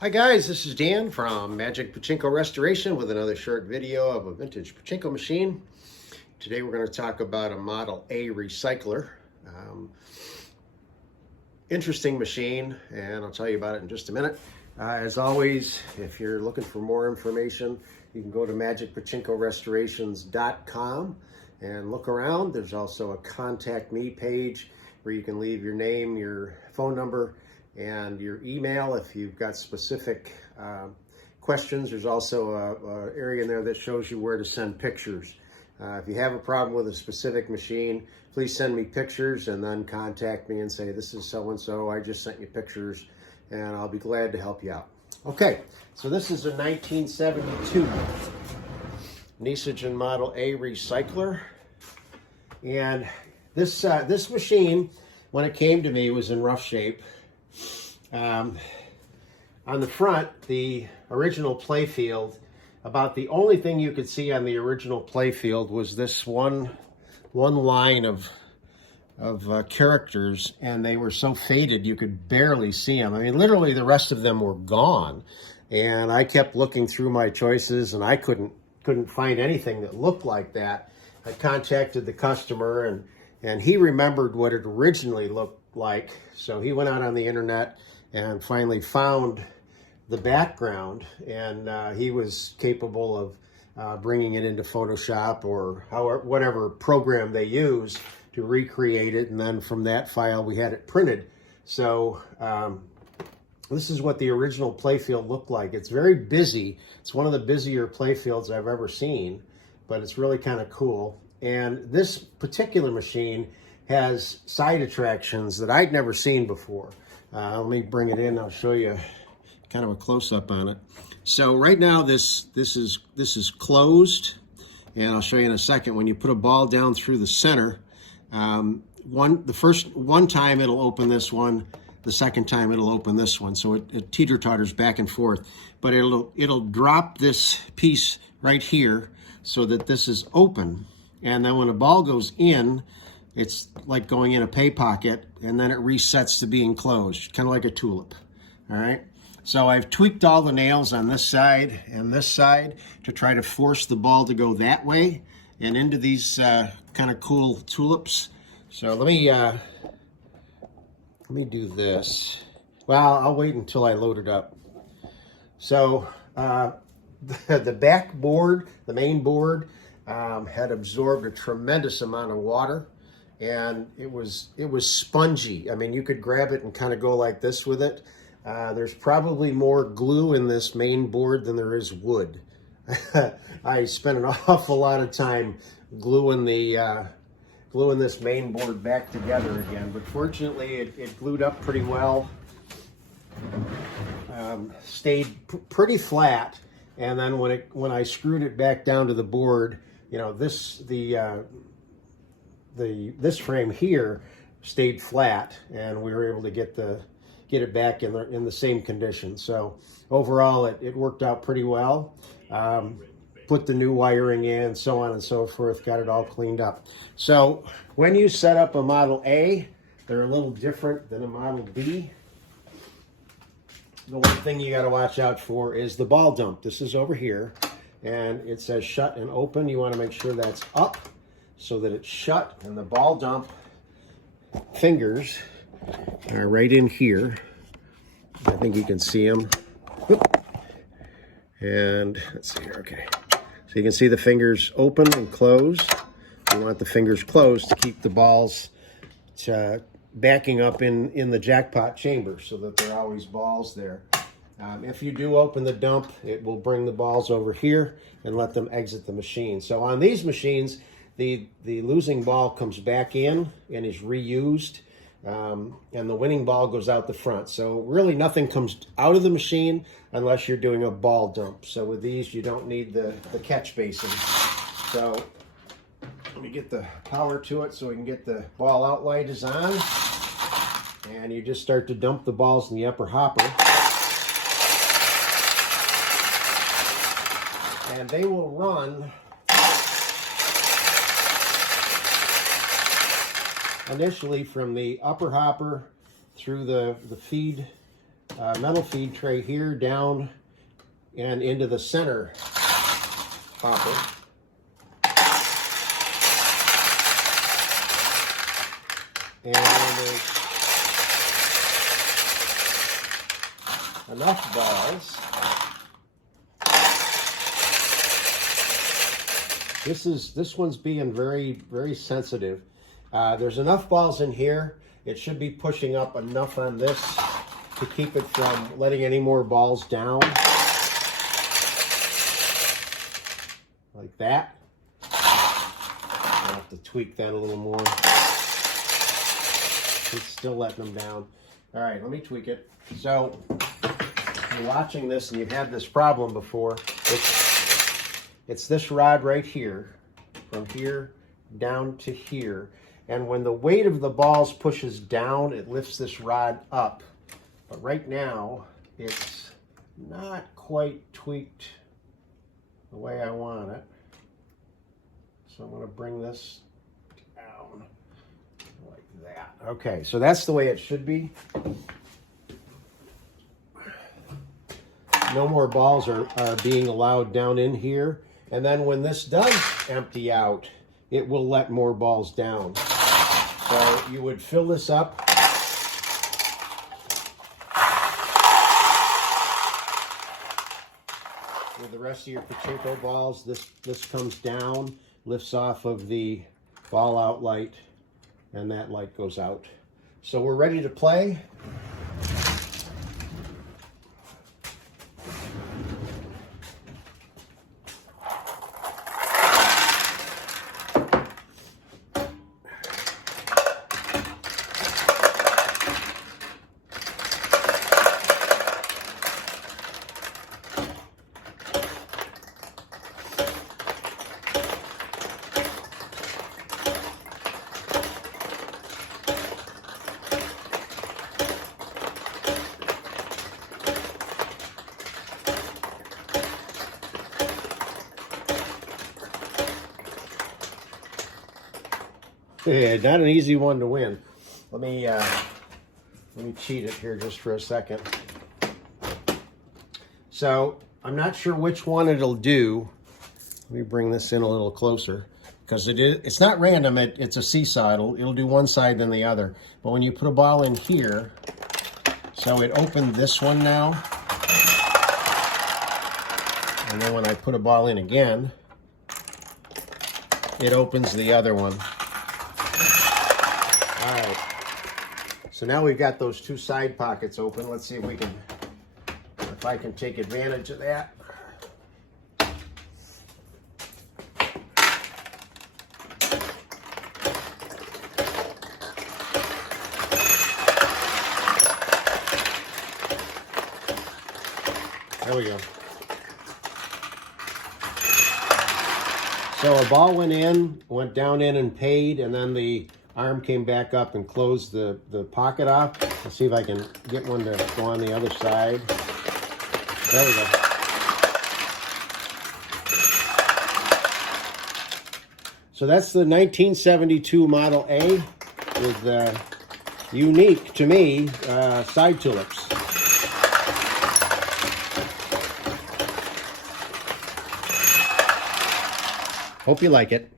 Hi guys, this is Dan from Magic Pachinko Restoration with another short video of a vintage pachinko machine. Today we're going to talk about a Model A Recycler. Interesting machine, and I'll tell you about it in just a minute. As always, if you're looking for more information, you can go to magicpachinkorestorations.com and look around. There's also a contact me page where you can leave your name, your phone number, and your email if you've got specific questions. There's also a area in there that shows you where to send pictures. If you have a problem with a specific machine, please send me pictures and then contact me and say, this is so-and-so, I just sent you pictures, and I'll be glad to help you out. Okay, so this is a 1972 Nishijin Model A Recycler. And this machine, when it came to me, was in rough shape. On the front, the original playfield, about the only thing you could see on the original playfield was this one line of characters, and they were so faded you could barely see them. I mean, literally the rest of them were gone, and I kept looking through my choices, and I couldn't find anything that looked like that. I contacted the customer, and he remembered what it originally looked like, so he went out on the internet and finally found the background, and he was capable of bringing it into Photoshop or whatever program they use to recreate it, and then from that file we had it printed. So this is what the original playfield looked like. It's very busy. It's one of the busier playfields I've ever seen, but it's really kind of cool. And this particular machine has side attractions that I'd never seen before. Let me bring it in. I'll show you kind of a close-up on it. So right now this is closed, and I'll show you in a second. When you put a ball down through the center, the first time it'll open this one, the second time it'll open this one. So it teeter-totters back and forth, but it'll drop this piece right here so that this is open, and then when a ball goes in, it's like going in a pay pocket, and then it resets to being closed, kind of like a tulip. All right. So I've tweaked all the nails on this side and this side to try to force the ball to go that way and into these kind of cool tulips. So let me do this. Well, I'll wait until I load it up. So the back board, the main board, had absorbed a tremendous amount of water, and it was spongy. I mean, you could grab it and kind of go like this with it. There's probably more glue in this main board than there is wood. I spent an awful lot of time gluing this main board back together again, but fortunately it glued up pretty well. Stayed pretty flat, and then when I screwed it back down to the board, you know, this frame here stayed flat, and we were able to get it back in the same condition. So overall, it worked out pretty well. Put the new wiring in, so on and so forth, got it all cleaned up. So when you set up a Model A, they're a little different than a Model B. The one thing you got to watch out for is the ball dump. This is over here, and it says shut and open. You want to make sure that's up so that it's shut, and the ball dump fingers are right in here. I think you can see them. And let's see here, okay. So you can see the fingers open and close. You want the fingers closed to keep the balls backing up in the jackpot chamber so that there are always balls there. If you do open the dump, it will bring the balls over here and let them exit the machine. So on these machines, the losing ball comes back in and is reused, and the winning ball goes out the front. So really nothing comes out of the machine unless you're doing a ball dump. So with these, you don't need the catch basin. So let me get the power to it so we can get the ball out light is on. And you just start to dump the balls in the upper hopper. And they will run initially from the upper hopper through the feed metal feed tray here down and into the center popper. And there's enough balls. This one's being very, very sensitive. There's enough balls in here. It should be pushing up enough on this to keep it from letting any more balls down. Like that. I'll have to tweak that a little more. It's still letting them down. All right, let me tweak it. So, you're watching this and you've had this problem before. It's this rod right here, from here down to here. And when the weight of the balls pushes down, it lifts this rod up. But right now, it's not quite tweaked the way I want it. So I'm going to bring this down like that. Okay, so that's the way it should be. No more balls are being allowed down in here. And then when this does empty out, it will let more balls down. So you would fill this up. With the rest of your pachinko balls, this comes down, lifts off of the ball out light, and that light goes out. So we're ready to play. Yeah, not an easy one to win. Let me cheat it here just for a second. So I'm not sure which one it'll do. Let me bring this in a little closer because it's not random. It's a seesaw. It'll do one side then the other. But when you put a ball in here, so it opened this one now, and then when I put a ball in again, it opens the other one. All right, so now we've got those two side pockets open. Let's see if I can take advantage of that. There we go. So a ball went down in and paid, and then the arm came back up and closed the pocket off. Let's see if I can get one to go on the other side. There we go. So that's the 1972 Model A with unique, to me, side tulips. Hope you like it.